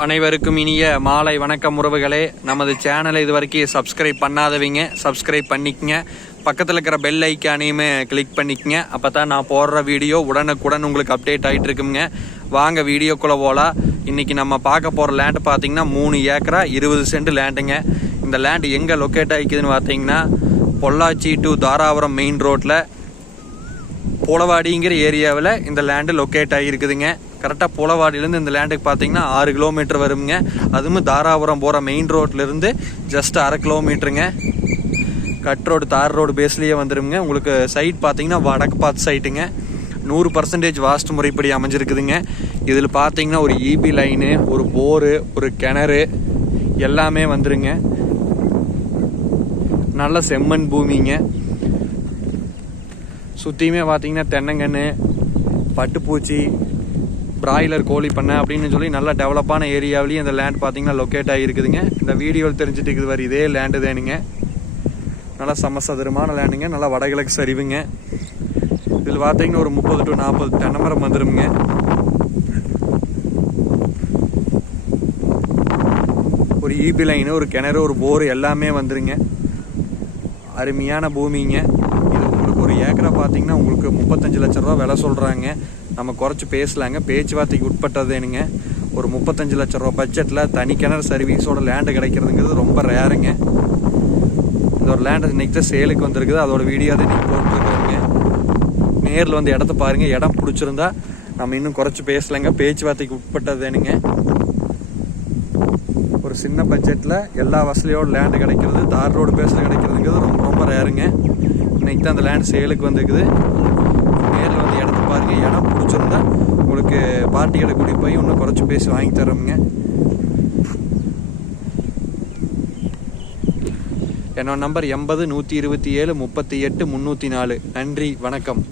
அனைவருக்கும் இனிய மாலை வணக்கம் உறவுகளே. நமது சேனலை இதுவரைக்கும் சப்ஸ்கிரைப் பண்ணாதவங்க சப்ஸ்கிரைப் பண்ணிக்கங்க. பக்கத்தில் இருக்கிற பெல் ஐக்கானையுமே கிளிக் பண்ணிக்கங்க. அப்போ தான் நான் போடுற வீடியோ உடனுக்குடன் உங்களுக்கு அப்டேட் ஆகிட்டு இருக்குங்க. வாங்க வீடியோக்குள்ளே போகலாம். இன்றைக்கி நம்ம பார்க்க போகிற லேண்டு பார்த்தீங்கன்னா 3 ஏக்கரா 20 சென்ட் லேண்டுங்க. இந்த லேண்டு எங்கே லொக்கேட் ஆகிக்குதுன்னு பார்த்தீங்கன்னா பொள்ளாச்சி டு தாராபுரம் மெயின் ரோட்டில் புலவாடிங்கிற ஏரியாவில் இந்த லேண்டு லொக்கேட் ஆகியிருக்குதுங்க. கரெக்டாக புலவாடியிலேருந்து இந்த லேண்டுக்கு பார்த்தீங்கன்னா 6 கிலோமீட்டர் வருங்க. அதுவும் தாராபுரம் போகிற மெயின் ரோட்லேருந்து ஜஸ்ட் 1/2 கிலோமீட்டருங்க. கட் ரோடு தார் ரோடு பேஸ்லேயே வந்துடுங்க. உங்களுக்கு சைட் பார்த்தீங்கன்னா வடக்கு பார்த்து சைட்டுங்க. 100% வாஸ்து முறைப்படி அமைஞ்சிருக்குதுங்க. இதில் பார்த்தீங்கன்னா ஒரு இபி லைனு, ஒரு போரு, ஒரு கிணறு எல்லாமே வந்துருங்க. நல்ல செம்மண் பூமிங்க. சுற்றியுமே பார்த்தீங்கன்னா தென்னங்கன்று, பட்டுப்பூச்சி, பிராய்லர் கோழி பண்ணை அப்படின்னு சொல்லி நல்லா டெவலப்பான ஏரியாவிலேயும் இந்த லேண்ட் பார்த்தீங்கன்னா லொக்கேட் ஆகிருக்குதுங்க. இந்த வீடியோவில் தெரிஞ்சுட்டு இருக்குது வர இதே லேண்டு தானுங்க. நல்லா சமசதுரமான லேண்டுங்க. நல்லா வடகிழக்கு சரிவுங்க. இதில் பார்த்தீங்கன்னா ஒரு 30 to 40 தென்னை மரம் வந்துடுங்க. ஒரு இபி லைனு, ஒரு கிணறு, ஒரு போர் எல்லாமே வந்துருங்க. அருமையான பூமிங்க. இது உங்களுக்கு ஒரு ஏக்கரா பார்த்தீங்கன்னா உங்களுக்கு 35 லட்ச ரூபா விலை சொல்கிறாங்க. நம்ம குறைச்சி பேசலாங்க. பேச்சுவார்த்தைக்கு உட்பட்டதுனுங்க. ஒரு 35 லட்ச ரூபா பட்ஜெட்டில் தனி கிணறு சர்வீஸோட லேண்டு கிடைக்கிறதுங்கிறது ரொம்ப ரேருங்க. இந்த ஒரு லேண்டு இன்றைக்கி தான் சேலுக்கு வந்திருக்குது. அதோட வீடியோ தான் இன்றைக்கி போட்டுருக்காங்க. நேரில் வந்து இடத்த பாருங்கள். இடம் பிடிச்சிருந்தா நம்ம இன்னும் குறைச்சி பேசலாங்க. பேச்சுவார்த்தைக்கு உட்பட்டதுனுங்க. ஒரு சின்ன பட்ஜெட்டில் எல்லா வசதியோட லேண்டு கிடைக்கிறது, தார் ரோடு பேஸில் கிடைக்கிறதுங்கிறது ரொம்ப ரொம்ப ரேருங்க. இன்றைக்கி தான் அந்த லேண்டு சேலுக்கு வந்துருக்குது. நேரில் வந்து இடத்த பாருங்கள். இடம் பிடிச்சிருந்தா உங்களுக்கு பார்ட்டி கடை கூட்டி போய் இன்னும் குறைச்சி பேசி வாங்கி தரோமுங்க. என்னோட நம்பர் 80 127 38 304. நன்றி, வணக்கம்.